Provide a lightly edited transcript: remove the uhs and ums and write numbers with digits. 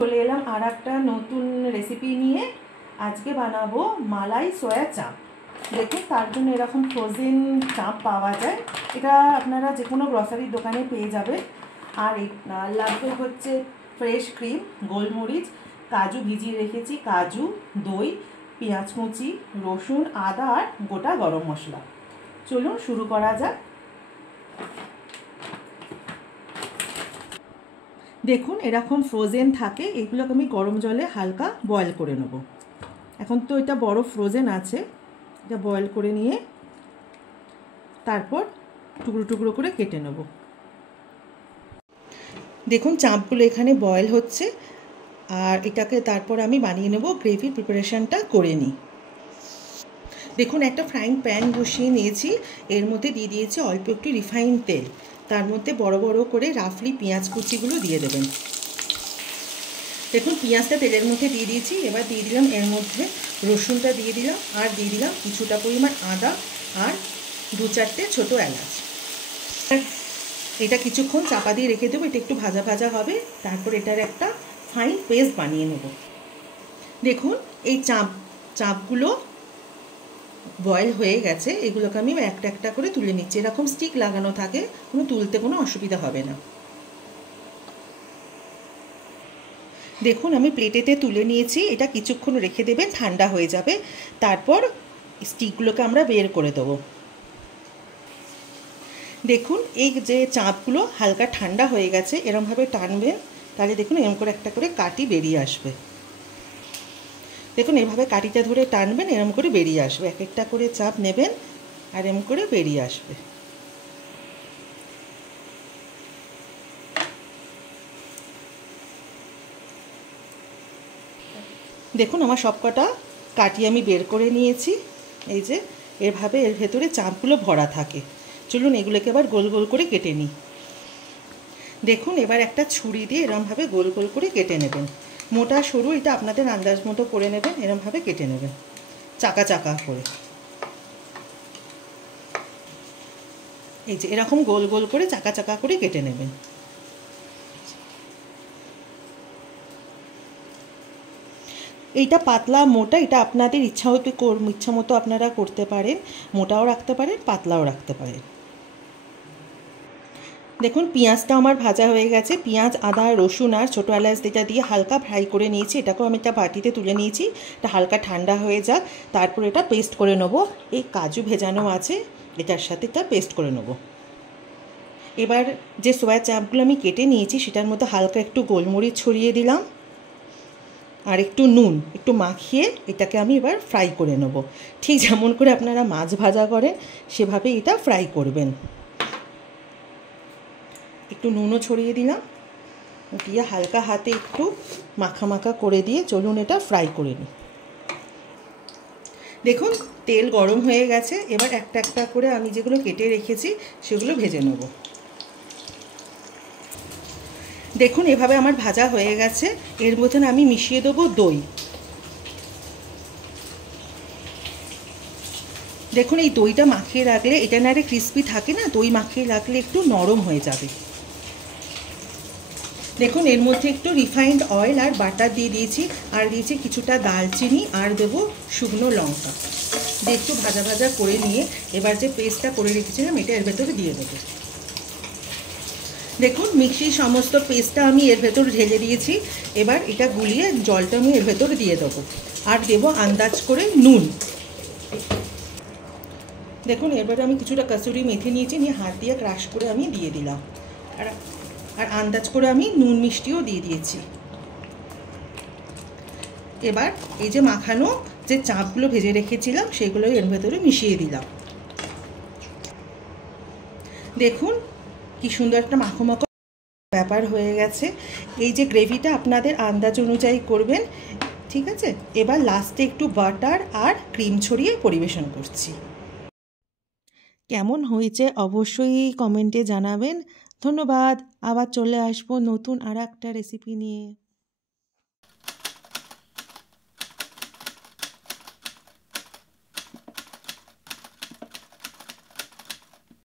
চলে এলাম আর একটা নতুন রেসিপি নিয়ে। আজকে বানাবো মালাই সয়া চাপ। দেখুন, তার জন্য এরকম ফ্রোজেন চাপ পাওয়া যায়, এটা আপনারা যে কোনো গ্রসারির দোকানে পেয়ে যাবেন। আর লাগবে হচ্ছে ফ্রেশ ক্রিম, গোলমরিচ, কাজু ভিজিয়ে রেখেছি, কাজু, দই, পেঁয়াজ কুচি, রসুন, আদা আর গোটা গরম মশলা। চলুন শুরু করা যাক। দেখুন, এরকম ফ্রোজেন থাকে, এগুলোকে আমি গরম জলে হালকা বয়েল করে নেব। এখন তো এটা বড় ফ্রোজেন আছে, এটা বয়েল করে নিয়ে তারপর টুকরো টুকরো করে কেটে নেব। দেখুন, চাঁপগুলো এখানে বয়েল হচ্ছে, আর এটাকে তারপর আমি বানিয়ে নেব। গ্রেভির প্রিপারেশানটা করে নিই। দেখুন, একটা ফ্রাইং প্যান বসিয়ে নিয়েছি, এর মধ্যে দিয়ে দিয়েছি অল্প একটু রিফাইন তেল। তার মধ্যে বড় বড় করে রাফলি পেঁয়াজ কুচিগুলো দিয়ে দেবেন। দেখুন, পেঁয়াজটা তেলের মধ্যে দিয়ে দিয়েছি। এবার দিয়ে দিলাম এর মধ্যে রসুনটা দিয়ে দিলাম, আর দিয়ে দিলাম কিছুটা পরিমাণ আদা আর 2-4টে ছোটো এলাচ। এটা কিছুক্ষণ চাপা দিয়ে রেখে দেবো, এটা একটু ভাজা ভাজা হবে, তারপর এটার একটা ফাইন পেস্ট বানিয়ে নেব। দেখুন, এই চাপগুলো বয়েল হয়ে গেছে, এগুলোকে আমি একটা একটা করে তুলে নিচ্ছি। এরকম স্টিক লাগানো থাকে, তুলতে কোনো অসুবিধা হবে না। দেখুন, আমি প্লেটেতে তুলে নিয়েছি। এটা কিছুক্ষণ রেখে দেবেন, ঠান্ডা হয়ে যাবে, তারপর স্টিকগুলোকে আমরা বের করে দেবো। দেখুন, এই যে চাপগুলো হালকা ঠান্ডা হয়ে গেছে, এরমভাবে টানবেন, তাহলে দেখুন এরকম করে একটা করে কাঠি বেরিয়ে আসবে। দেখুন, এভাবে কাঠিটা ধরে টানবেন, এরকম করে বেরিয়ে আসবে। এক একটা করে চাপ নেবেন আর এরকম করে বেরিয়ে আসবে। দেখুন, আমার সবকটা কাঠি আমি বের করে নিয়েছি। এই যে এভাবে এর ভেতরে চাপগুলো ভরা থাকে। চলুন এগুলোকে এবার গোল গোল করে কেটে নিই। দেখুন, এবার একটা ছুরি দিয়ে এরমভাবে গোল গোল করে কেটে নেবেন। মোটা সরু এটা আপনাদের আন্দাজ মতো করে নেবেন, এরমভাবে কেটে নেবেন চাকা চাকা করে। এই যে এরকম গোল গোল করে চাকা চাকা করে কেটে নেবেন। এইটা পাতলা মোটা, এটা আপনাদের ইচ্ছা মতো আপনারা করতে পারেন, মোটাও রাখতে পারেন, পাতলাও রাখতে পারেন। দেখুন, পেঁয়াজটা আমার ভাজা হয়ে গেছে। পেঁয়াজ, আদা, রসুন আর ছোটো এলাচ যেটা দিয়ে হালকা ফ্রাই করে নিয়েছি, এটাকেও আমি একটা বাটিতে তুলে নিয়েছি। এটা হালকা ঠান্ডা হয়ে যাক, তারপর এটা পেস্ট করে নেব। এই কাজু ভেজানো আছে, এটার সাথে এটা পেস্ট করে নেব। এবার যে সয়া চাপগুলো আমি কেটে নিয়েছি, সেটার মধ্যে হালকা একটু গোলমরিচ ছড়িয়ে দিলাম আর একটু নুন একটু মাখিয়ে এটাকে আমি এবার ফ্রাই করে নেব। ঠিক যেমন করে আপনারা মাছ ভাজা করেন সেভাবে এটা ফ্রাই করবেন। একটু নুনও ছড়িয়ে দিলাম, দিয়ে হালকা হাতে একটু মাখা মাখা করে দিয়ে চলুন এটা ফ্রাই করে নিই। দেখুন, তেল গরম হয়ে গেছে, এবার একটা একটা করে আমি যেগুলো কেটে রেখেছি সেগুলো ভেজে নেব। দেখুন, এভাবে আমার ভাজা হয়ে গেছে। এর মধ্যে আমি মিশিয়ে দেবো দই। দেখুন, এই দইটা মাখিয়ে রাখলে, এটা না একটা ক্রিস্পি থাকে না, দই মাখিয়ে রাখলে একটু নরম হয়ে যাবে। দেখুন, এর মধ্যে একটু রিফাইন্ড অয়েল আর বাটার দিয়ে দিয়েছি, আর দিয়েছি কিছুটা দালচিনি, আর দেবো শুকনো লঙ্কা। দিয়ে একটু ভাজা ভাজা করে নিয়ে এবার যে পেস্টটা করে রেখেছিলাম এটা এর ভেতরে দিয়ে দেবো। দেখুন, মিক্সির সমস্ত পেস্টটা আমি এর ভেতর ঢেলে দিয়েছি। এবার এটা গুলিয়ে জলটা আমি এর ভেতরে দিয়ে দেবো, আর দেবো আন্দাজ করে নুন। দেখুন, এবারে আমি কিছুটা কাসুরি মেথি নিয়েছি, নিয়ে হাত দিয়ে ক্রাশ করে আমি দিয়ে দিলাম, আর আন্দাজ করে আমি নুন মিষ্টিও দিয়ে দিয়েছি। এবার এই যে মাখানো যে চাপগুলো ভেজে রেখেছিলাম সেগুলো এর ভেতরে মিশিয়ে দিলাম। দেখুন, কি সুন্দর একটা মাখো মাখো ব্যাপার হয়ে গেছে। এই যে গ্রেভিটা আপনাদের আন্দাজ অনুযায়ী করবেন, ঠিক আছে? এবার লাস্টে একটু বাটার আর ক্রিম ছড়িয়ে পরিবেশন করছি। কেমন হয়েছে অবশ্যই কমেন্টে জানাবেন। ধন্যবাদ। আবার চলে আসবো নতুন আর একটা রেসিপি নিয়ে।